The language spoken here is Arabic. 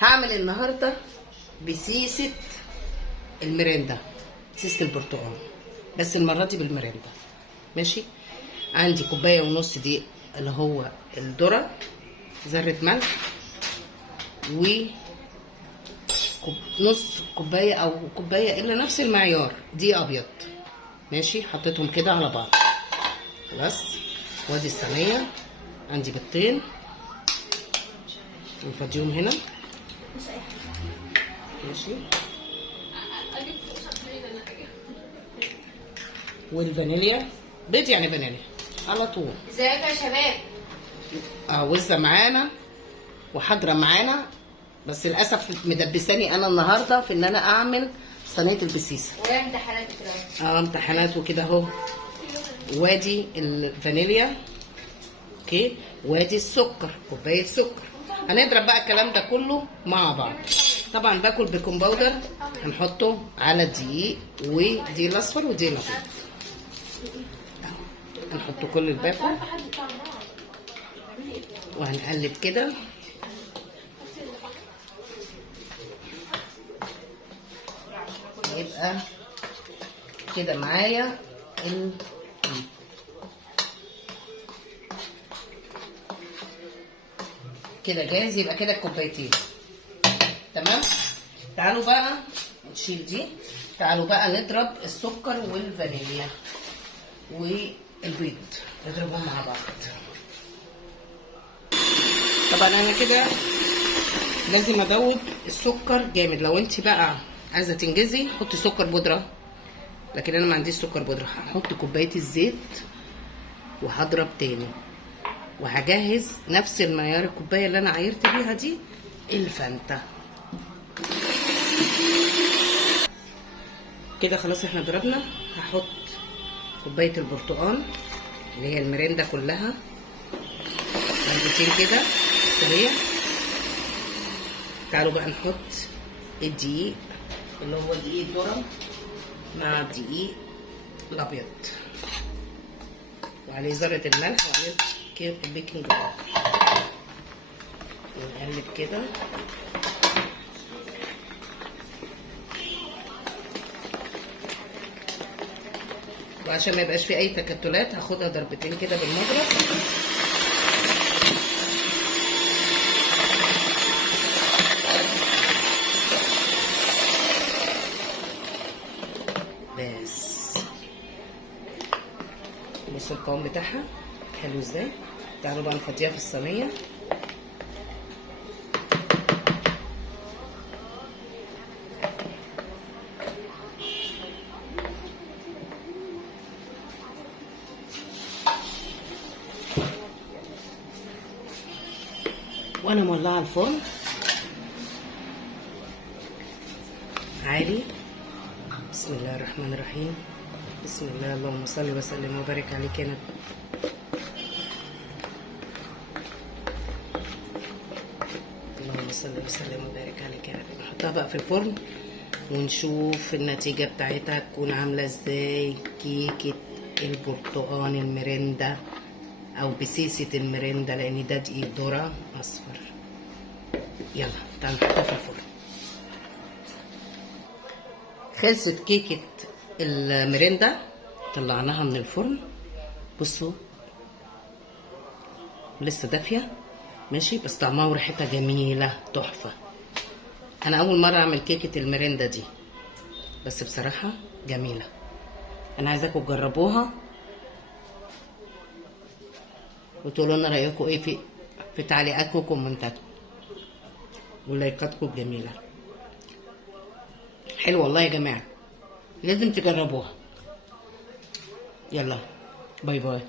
هعمل النهارده بسيسه الميريندا، سيسه البرتقال، بس المره دي بالميريندا. ماشي. عندي كوبايه ونص دي اللي هو الذره، ذره ملح، و نص كوبايه او كوبايه الا نفس المعيار دي ابيض. ماشي. حطيتهم كده على بعض خلاص. وادي الصينيه، عندي بيضتين نفضيهم هنا. ماشي. والفانيليا، بيض يعني فانيليا على طول. ازيكم يا شباب؟ وزه معانا وحضره معانا، بس للاسف مدبساني انا النهارده في ان انا اعمل صينيه البسيسه. وهي امتحانات كده. امتحانات وكده اهو. وادي الفانيليا، اوكي، وادي السكر، كوبايه سكر. هنضرب بقى الكلام ده كله مع بعض. طبعا باكل بيكنج باودر هنحطه على الدقيق، ودي الاصفر ودي الابيض. هنحط كل الباكل وهنقلب كده. يبقى كده معايا كده جاهز. يبقى كده الكوبايتين تمام. تعالوا بقى نشيل دي. تعالوا بقى نضرب السكر والفانيليا والبيض، نضربهم مع بعض. طبعا انا كده لازم ادوب السكر جامد. لو انت بقى عايزه تنجزي حطي سكر بودره، لكن انا ما عنديش سكر بودره. هحط كوبايه الزيت وهضرب تاني، وهجهز نفس المعيار الكوبايه اللي انا عايرت بيها دي الفانتا. كده خلاص احنا ضربنا. هحط كوبايه البرتقال اللي هي الميريندا كلها، علبتين كده سريع. تعالوا بقى نحط الدقيق اللي هو دقيق الذره مع الدقيق الابيض، وعليه ذره الملح، وعليه البيكنج باودر. ونقلب كده. وعشان ما يبقاش فيه اي تكتلات هاخدها ضربتين كده بالمضرب. بس بصوا القوام بتاعها حلو ازاي. تعالوا بقى نفضيها في الصينيه. وانا مولعه الفرن عالي. بسم الله الرحمن الرحيم. بسم الله. اللهم صل وسلم وبارك عليك يا نبي. اللهم صل وسلم وبارك عليك يا نبي. نحطها بقى في الفرن ونشوف النتيجه بتاعتها تكون عامله ازاي. كيكه البرتقال الميريندا او بسيسه الميريندا، لان ده دقيق ذره اصفر. يلا تعالوا نحطها في الفرن. خلصت كيكه الميريندا، طلعناها من الفرن. بصوا لسه دافيه. ماشي. بس طعمها وريحتها جميله تحفه. انا اول مره اعمل كيكه الميريندا دي، بس بصراحه جميله. انا عايزاكم تجربوها وتقولوا لنا رايكم ايه في تعليقاتكم وكومنتاتكم ولايكاتكم الجميله. حلو والله يا جماعه، لازم تجربوها. يلا باي باي.